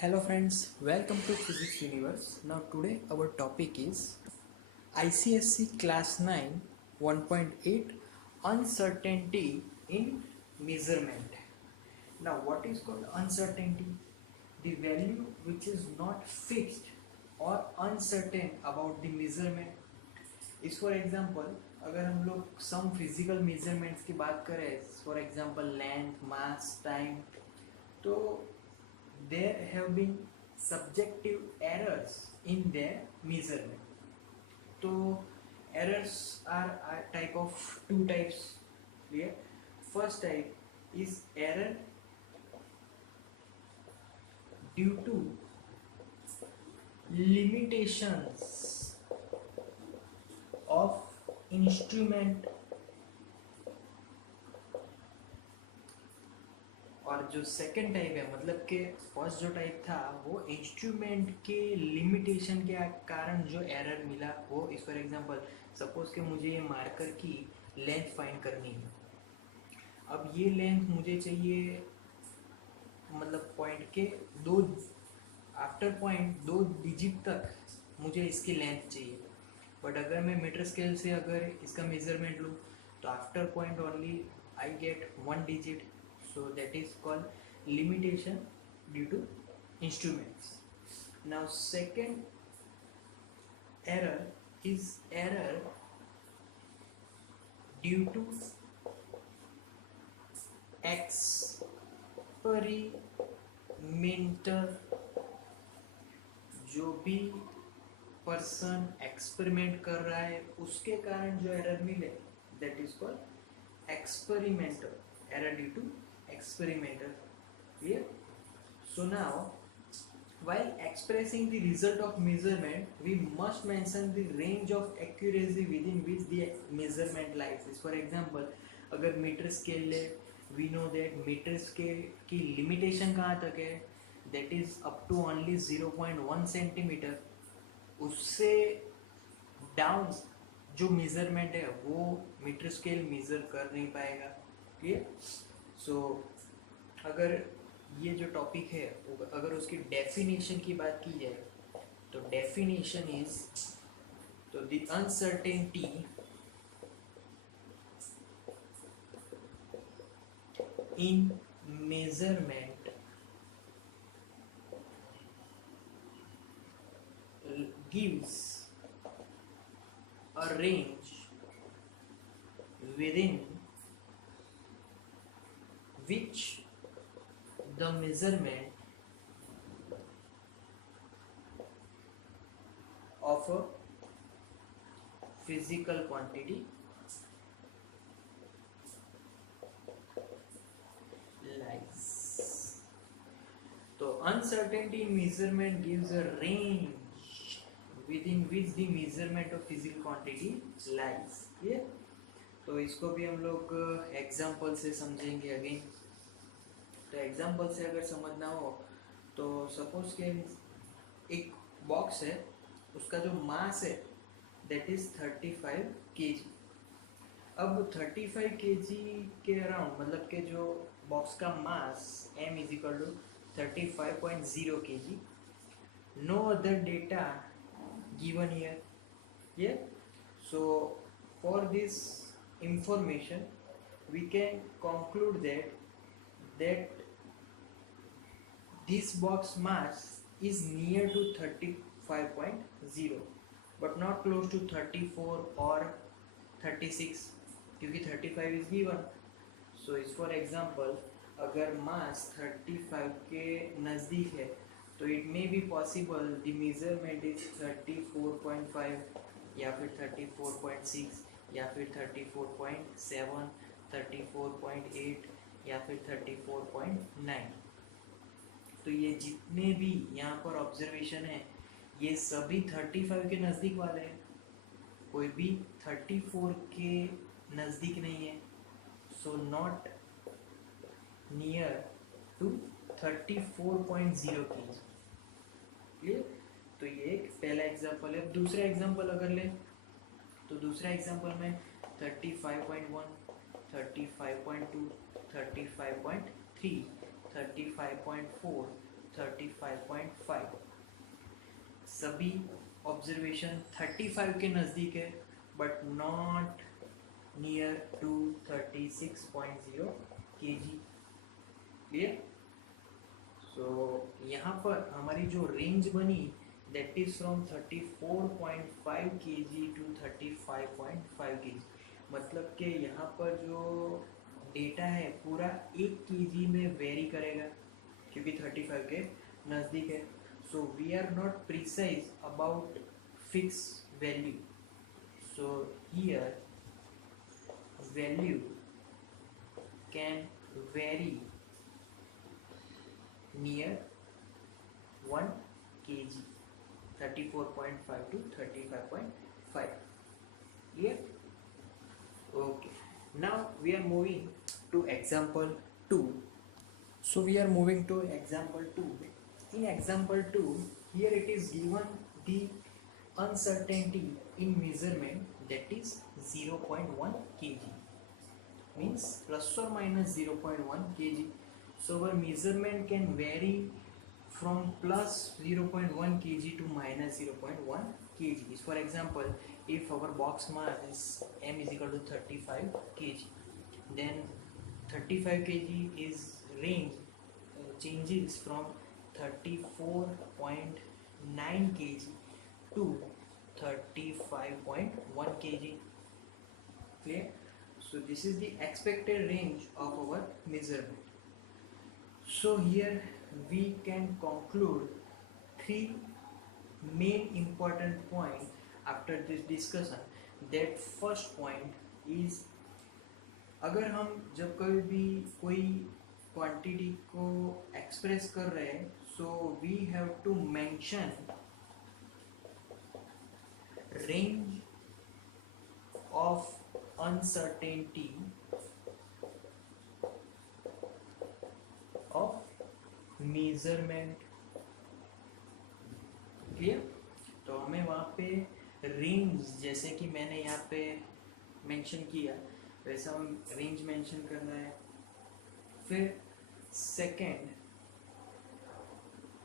Hello friends, welcome to Physics Universe. Now today our topic is ICSC Class 9 1.8 Uncertainty in Measurement. Now what is called uncertainty? The value which is not fixed or uncertain about the measurement. इस for example अगर हम लोग some physical measurements की बात करें, for example length, mass, time, तो there have been subjective errors in their measurement. So errors are a type of two types here. First type is error due to limitations of instrument, और जो second type है मतलब कि first जो type था वो instrument के limitation के कारण जो एरर मिला वो इस फॉर एग्जांपल सपोज कि मुझे ये मार्कर की लेंथ फाइंड करनी है। अब ये लेंथ मुझे चाहिए मतलब पॉइंट के दो आफ्टर पॉइंट 2 डिजिट तक मुझे इसकी लेंथ चाहिए, बट अगर मैं मीटर स्केल से अगर इसका मेजरमेंट लूँ तो after point only I get 1 digit. So that is called limitation due to instruments. Now second error is error due to experimental. जो भी पर्सन एक्सपेरिमेंट कर रहा है उसके कारण जो एरर मिले that is called experimental error due to experimental. Clear? So now while expressing the result of measurement we must mention the range of accuracy within which the measurement lies. For example अगर metre scale ले, we know that metre scale की limitation कहाँ तक है, that is up to only 0.1 centimetre. उससे down जो measurement है वो मीटर स्केल मेजर कर नहीं पाएगा. क्लियर? सो अगर ये जो टॉपिक है अगर उसकी डेफिनेशन की बात की जाए तो डेफिनेशन इज तो the uncertainty in measurement gives a range within which the measurement of a physical quantity lies. तो uncertainty in measurement gives a range within which the measurement of physical quantity lies. Yeah? तो इसको भी हम लोग example से समझेंगे again. तो example से अगर समझना हो तो सपोज के एक बॉक्स है, उसका जो मास है दैट इज 35 kg. अब 35 kg के अराउंड मतलब के जो बॉक्स का mass m is equal to 35.0 kg. No other data given here. Yeah? So for this information we can conclude that this box mass is near to 35.0 but not close to 34 or 36 क्योंकि 35 is given. So is for example अगर mass 35 के नज़दीक है तो it may be possible the measurement is 34.5 या फिर 34.6 या फिर 34.7, 34.8 या फिर 34.9. तो ये जितने भी यहाँ पर ऑब्जर्वेशन है ये सभी 35 के नज़दीक वाले हैं, कोई भी 34 के नज़दीक नहीं है. So not near to 34.0 kg. Clear? तो ये एक पहला एग्जांपल है. दूसरा एग्जांपल अगर ले तो दूसरा एग्जांपल में 35.1, 35.2, 35.3, 35.4, 35.5। सभी ऑब्जर्वेशन 35 के नज़दीक है but not near to 36.0 kg। Clear? So यहाँ पर हमारी जो रेंज बनी that is from 34.5 kg to 35.5 kg। मतलब कि यहाँ पर जो डेटा है पूरा 1 kg में वेरी करेगा क्योंकि 35 के नज़दीक है। So we are not precise about fix value. So here value can very near 1 kg, 34.5 to 35.5. Clear? Okay. Now we are moving to example 2. So we are moving to example 2. In example 2, here it is given the uncertainty in measurement that is 0.1 kg. Means plus or minus 0.1 kg. So our measurement can vary from plus 0.1 kg to minus 0.1 kg. For example, if our box mass is m is equal to 35 kg, then 35 kg is range changes from 34.9 kg to 35.1 kg. Clear? So this is the expected range of our measurement. So here we can conclude three main important points after this discussion. That first point is अगर हम जब कभी भी कोई quantity को express कर रहे हैं so we have to mention range of uncertainty of measurement। Clear? तो हमें वहाँ पे रेंज जैसे कि मैंने यहाँ पे मेंशन किया वैसा हम रेंज मेंशन करना है। फिर second,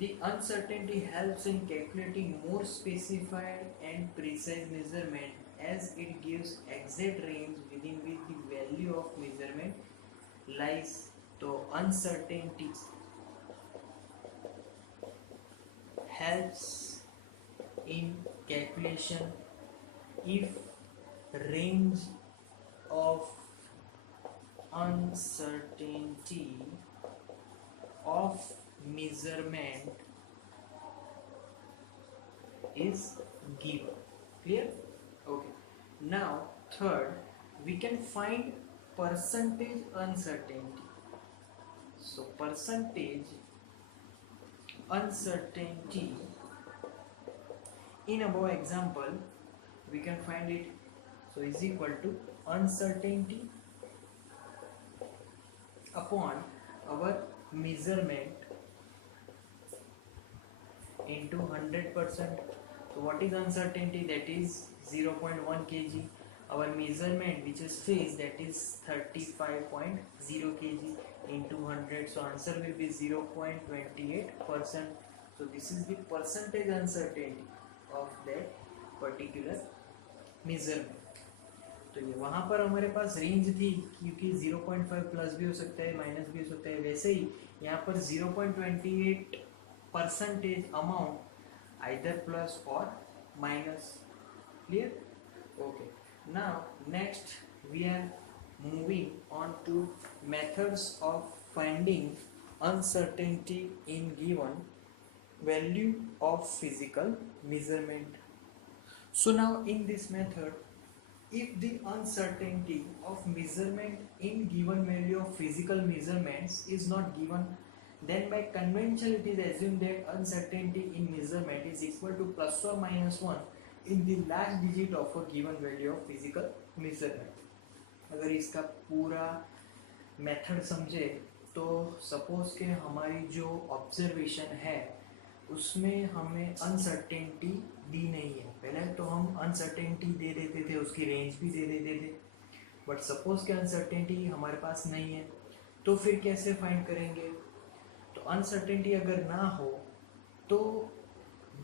the uncertainty helps in calculating more specified and precise measurement as it gives exact range within which the value of measurement lies। तो uncertainty helps in calculation if range of uncertainty of measurement is given। Clear? Okay. Now third, we can find percentage uncertainty। So percentage uncertainty in above example we can find it, so is equal to uncertainty upon our measurement into 100%। so what is uncertainty? That is 0.1 kg। our measurement which is phase that is 35.0 kg into 100, so answer will be 0.28%। so this is the percentage uncertainty of that particular measurement। तो ये वहाँ पर हमारे पास range थी क्योंकि 0.5 plus भी हो सकता है माइनस भी हो सकता है, वैसे ही यहाँ पर 0.28% अमाउंट आइदर प्लस और minus. Clear? Okay. Now next we are moving on to methods of finding uncertainty in given value of physical measurement। so now in this method, if the uncertainty of measurement in given value of physical measurements is not given, then by convention it is assumed that uncertainty in measurement is equal to plus or minus 1 in the last digit of a given value of physical measurement। अगर इसका पूरा method समझे तो suppose के हमारी जो observation है उसमें हमें अनसर्टेनिटी दी नहीं है। पहले तो हम अनसर्टेनिटी दे देते थे, उसकी रेंज भी दे देते थे, बट सपोज कि अनसर्टेनिटी हमारे पास नहीं है तो फिर कैसे फाइंड करेंगे? तो अनसर्टेनिटी अगर ना हो तो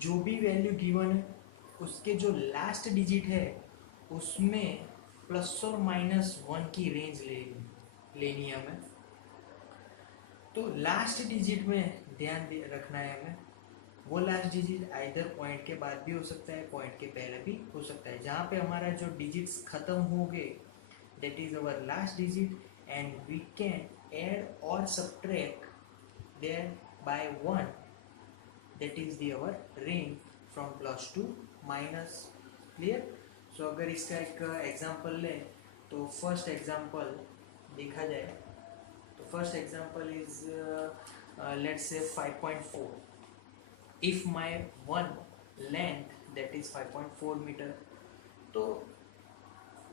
जो भी वैल्यू गिवन है उसके जो लास्ट डिजिट है उसमें +or-1 की रेंज लेनी है हमें। तो लास्ट डिजिट में ध्यान रखना है हमें, वो लास्ट डिजिट आइदर पॉइंट के बाद भी हो सकता है, पॉइंट के पहले भी हो सकता है। जहाँ पे हमारा जो डिजिट्स खत्म हो गए that is our last digit, and we can add or subtract there by 1, that is the our range from plus to minus। clear? so अगर इसका एक एग्जांपल ले तो फर्स्ट एग्जांपल देखा जाए तो first example is let's say 5.4। if my one length that is 5.4 meter, तो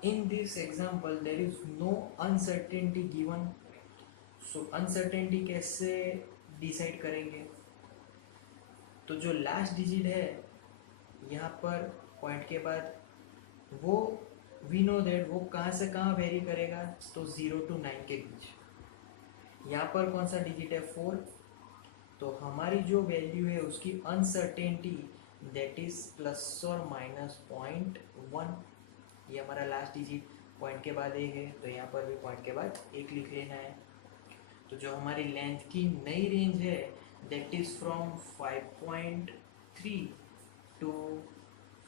in this example there is no uncertainty given। so uncertainty कैसे डिसाइड करेंगे? तो जो लास्ट डिजिट है यहाँ पर पॉइंट के बाद वो वी नो दैट वो कहाँ से कहाँ वेरी करेगा, तो 0 to 9 के बीच। यहाँ पर कौन सा डिजिट है 4, तो हमारी जो वैल्यू है उसकी अनसर्टेनिटी दैट इज +or-0.1। ये हमारा लास्ट डिजिट पॉइंट के बाद एक है, तो यहाँ पर भी पॉइंट के बाद एक लिख लेना है। तो जो हमारी लेंथ की नई रेंज है दैट इज फ्रॉम 5.3 to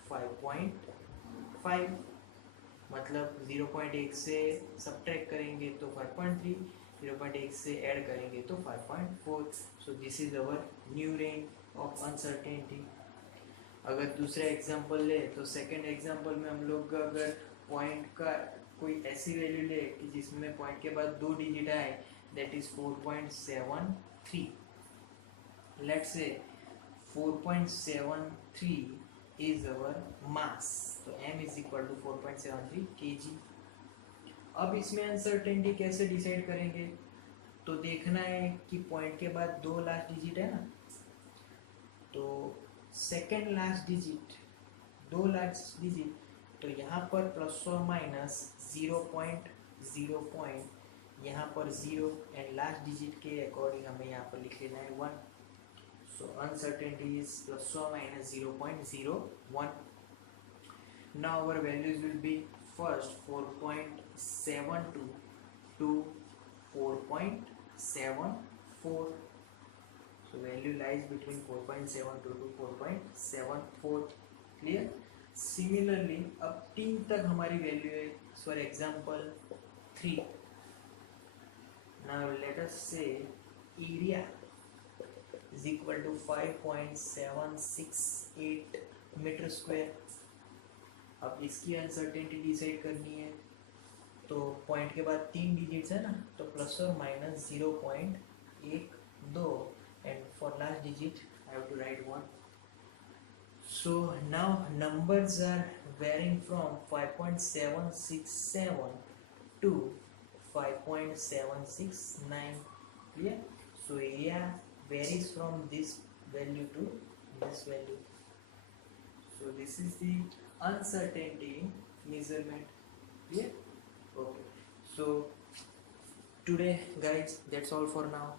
5.5, मतलब 0.1 से सब्ट्रैक्ट करेंगे तो 5.3, 0.1 से ऐड करेंगे तो 5.4। So this is our new range of uncertainty. अगर दूसरा एग्जांपल ले तो सेकंड एग्जांपल में हम लोग अगर पॉइंट का कोई ऐसी वैल्यू ले कि जिसमें पॉइंट के बाद 2 डिजिट आए that is 4.73। Let's say 4.73 is our mass, तो m is equal to 4.73 kg। अब इसमें अनसर्टेनिटी कैसे डिसाइड करेंगे? तो देखना है कि पॉइंट के बाद 2 लास्ट डिजिट है ना, तो second last digit 2 last digit, तो यहाँ पर +or-0.0 यहाँ पर 0 एंड लास्ट डिजिट के अकॉर्डिंग हमें यहाँ पर लिख लेना है 1। So uncertainty is +or-0.01। Now our values will be first 4.72 to 4.74। So value lies between 4.72 to 4.74। Clear? Similarly अब 3 तक हमारी वैल्यू है। For example 3। Now let us say area is equal to 5.768 metre square. अब इसकी uncertainty decide करनी है, तो point के बाद 3 डिजिट्स है ना, तो +or-0.12 and for last digit I have to write 1। So now numbers are varying from 5.767 to 5.769। Clear? So area varies from this value to this value। so this is the uncertainty measurement। clear? okay, so today guys that's all for now।